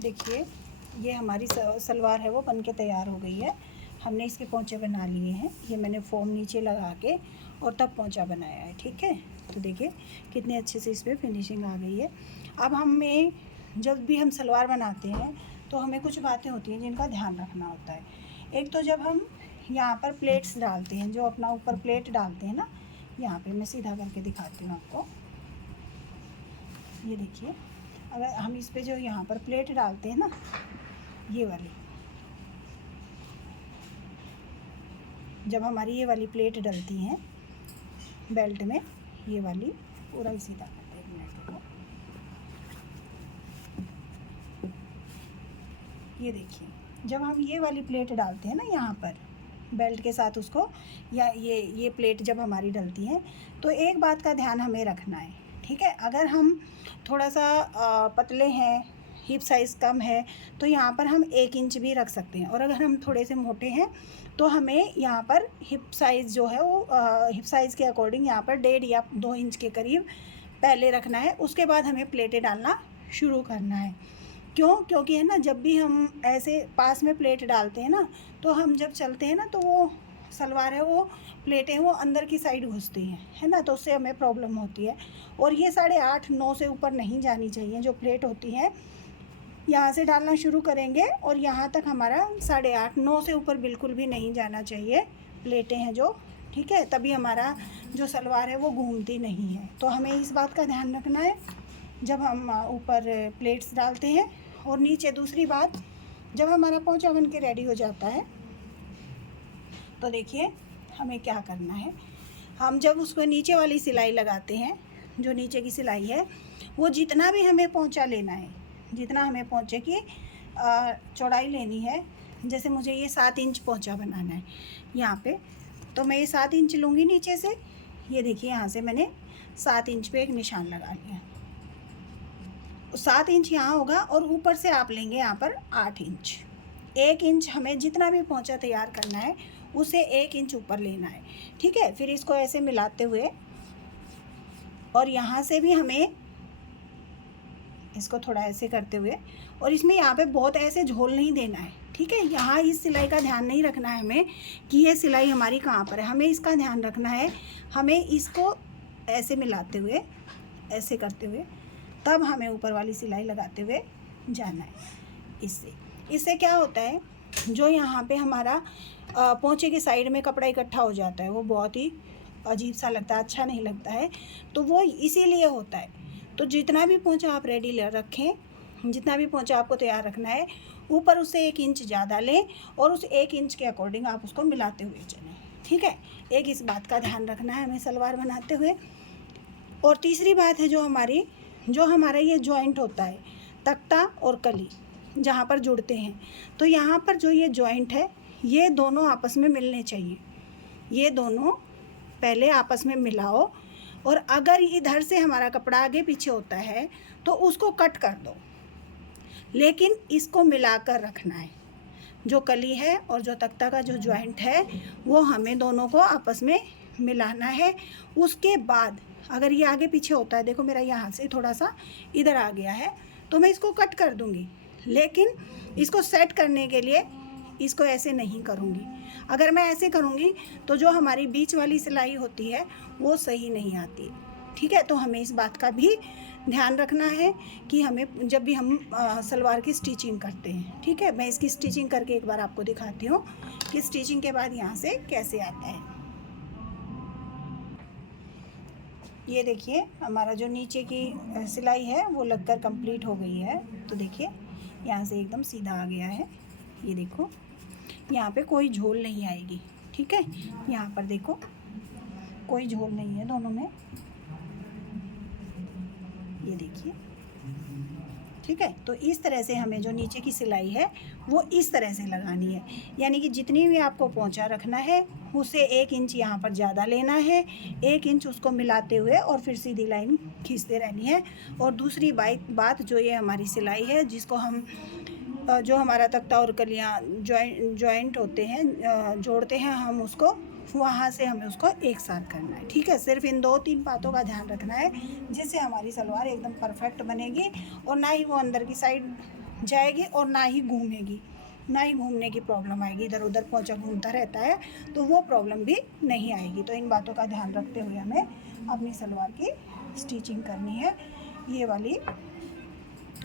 देखिए, ये हमारी सलवार है वो बन के तैयार हो गई है। हमने इसके पोंचे बना लिए हैं। ये मैंने फोम नीचे लगा के और तब पोंचा बनाया है। ठीक है, तो देखिए कितने अच्छे से इस पर फिनिशिंग आ गई है। अब हमें जब भी हम सलवार बनाते हैं तो हमें कुछ बातें होती हैं जिनका ध्यान रखना होता है। एक तो जब हम यहाँ पर प्लेट्स डालते हैं, जो अपना ऊपर प्लेट डालते हैं ना, यहाँ पे मैं सीधा करके दिखाती हूँ आपको। ये देखिए, अगर हम इस पे जो यहाँ पर प्लेट डालते हैं ना, ये वाली, जब हमारी ये वाली प्लेट डलती हैं बेल्ट में, ये वाली पूरा ही सीधा करते हैं। 1 मिनट को, ये देखिए, जब हम ये वाली प्लेट डालते हैं ना यहाँ पर बेल्ट के साथ उसको, या ये प्लेट जब हमारी डलती है, तो एक बात का ध्यान हमें रखना है। ठीक है, अगर हम थोड़ा सा पतले हैं, हिप साइज़ कम है, तो यहाँ पर हम 1 इंच भी रख सकते हैं। और अगर हम थोड़े से मोटे हैं तो हमें यहाँ पर हिप साइज़ जो है वो हिप साइज़ के अकॉर्डिंग यहाँ पर 1.5 या 2 इंच के करीब पहले रखना है। उसके बाद हमें प्लेटें डालना शुरू करना है। क्यों? क्योंकि है ना, जब भी हम ऐसे पास में प्लेट डालते हैं ना, तो हम जब चलते हैं ना, तो वो सलवार है वो प्लेटें वो अंदर की साइड घुसती हैं, है ना, तो उससे हमें प्रॉब्लम होती है। और ये 8.5-9 से ऊपर नहीं जानी चाहिए जो प्लेट होती हैं। यहाँ से डालना शुरू करेंगे और यहाँ तक हमारा 8.5-9 से ऊपर बिल्कुल भी नहीं जाना चाहिए प्लेटें हैं जो। ठीक है, तभी हमारा जो सलवार है वो घूमती नहीं है। तो हमें इस बात का ध्यान रखना है जब हम ऊपर प्लेट्स डालते हैं। और नीचे दूसरी बात, जब हमारा पोंचा बन के रेडी हो जाता है तो देखिए हमें क्या करना है। हम जब उसको नीचे वाली सिलाई लगाते हैं, जो नीचे की सिलाई है, वो जितना भी हमें पोंचा लेना है, जितना हमें पोंचे की चौड़ाई लेनी है, जैसे मुझे ये 7 इंच पोंचा बनाना है यहाँ पे, तो मैं ये 7 इंच लूँगी नीचे से। ये देखिए, यहाँ से मैंने 7 इंच पे एक निशान लगा लिया। 7 इंच यहाँ होगा और ऊपर से आप लेंगे यहाँ पर 8 इंच। 1 इंच हमें जितना भी पोंचा तैयार करना है उसे 1 इंच ऊपर लेना है। ठीक है, फिर इसको ऐसे मिलाते हुए और यहाँ से भी हमें इसको थोड़ा ऐसे करते हुए, और इसमें यहाँ पे बहुत ऐसे झोल नहीं देना है। ठीक है, यहाँ इस सिलाई का ध्यान नहीं रखना है हमें कि ये सिलाई हमारी कहाँ पर है। हमें इसका ध्यान रखना है, हमें इसको ऐसे मिलाते हुए, ऐसे करते हुए, तब हमें ऊपर वाली सिलाई लगाते हुए जाना है। इससे क्या होता है, जो यहाँ पे हमारा पोंचे के साइड में कपड़ा इकट्ठा हो जाता है, वो बहुत ही अजीब सा लगता है, अच्छा नहीं लगता है, तो वो इसीलिए होता है। तो जितना भी पोंचा आप रेडी रखें, जितना भी पोंचा आपको तैयार रखना है, ऊपर उससे 1 इंच ज़्यादा लें और उस 1 इंच के अकॉर्डिंग आप उसको मिलाते हुए चलें। ठीक है, एक इस बात का ध्यान रखना है हमें सलवार बनाते हुए। और तीसरी बात है, जो हमारा ये जॉइंट होता है, तख्ता और कली जहाँ पर जुड़ते हैं, तो यहाँ पर जो ये जॉइंट है, ये दोनों आपस में मिलने चाहिए। ये दोनों पहले आपस में मिलाओ, और अगर इधर से हमारा कपड़ा आगे पीछे होता है तो उसको कट कर दो, लेकिन इसको मिलाकर रखना है। जो कली है और जो तख्ता का जो जॉइंट है, वो हमें दोनों को आपस में मिलाना है। उसके बाद अगर ये आगे पीछे होता है, देखो मेरा यहाँ से थोड़ा सा इधर आ गया है, तो मैं इसको कट कर दूँगी, लेकिन इसको सेट करने के लिए इसको ऐसे नहीं करूँगी। अगर मैं ऐसे करूँगी तो जो हमारी बीच वाली सिलाई होती है वो सही नहीं आती। ठीक है, तो हमें इस बात का भी ध्यान रखना है कि हमें जब भी हम सलवार की स्टिचिंग करते हैं। ठीक है, मैं इसकी स्टिचिंग करके एक बार आपको दिखाती हूँ कि स्टिचिंग के बाद यहाँ से कैसे आता है। ये देखिए, हमारा जो नीचे की सिलाई है वो लगकर कंप्लीट हो गई है। तो देखिए, यहाँ से एकदम सीधा आ गया है। ये देखो, यहाँ पे कोई झोल नहीं आएगी। ठीक है, यहाँ पर देखो कोई झोल नहीं है दोनों में, ये देखिए। ठीक है, तो इस तरह से हमें जो नीचे की सिलाई है वो इस तरह से लगानी है, यानी कि जितनी भी आपको पोंचा रखना है उसे 1 इंच यहाँ पर ज़्यादा लेना है, 1 इंच उसको मिलाते हुए और फिर सीधी लाइन खींचते रहनी है। और दूसरी बात, जो ये हमारी सिलाई है, जिसको हम जो हमारा तख्ता और कलियाँ जॉइंट होते हैं, जोड़ते हैं हम उसको, वहाँ से हमें उसको एक साथ करना है। ठीक है, सिर्फ इन 2-3 बातों का ध्यान रखना है, जिससे हमारी सलवार एकदम परफेक्ट बनेगी और ना ही वो अंदर की साइड जाएगी और ना ही घूमेगी, ना ही घूमने की प्रॉब्लम आएगी, इधर उधर पोंचा घूमता रहता है तो वो प्रॉब्लम भी नहीं आएगी। तो इन बातों का ध्यान रखते हुए हमें अपनी सलवार की स्टिचिंग करनी है। ये वाली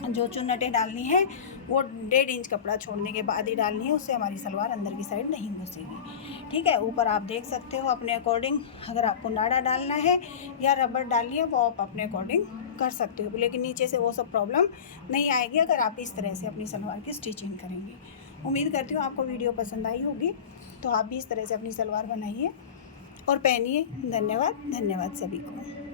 जो चुन्नटें डालनी है वो 1.5 इंच कपड़ा छोड़ने के बाद ही डालनी है, उससे हमारी सलवार अंदर की साइड नहीं घुसेगी। ठीक है, ऊपर आप देख सकते हो अपने अकॉर्डिंग, अगर आपको नाड़ा डालना है या रबर डालनी है वो आप अपने अकॉर्डिंग कर सकते हो, लेकिन नीचे से वो सब प्रॉब्लम नहीं आएगी अगर आप इस तरह से अपनी सलवार की स्टिचिंग करेंगे। उम्मीद करती हूँ आपको वीडियो पसंद आई होगी, तो आप भी इस तरह से अपनी सलवार बनाइए और पहनिए। धन्यवाद, धन्यवाद सभी को।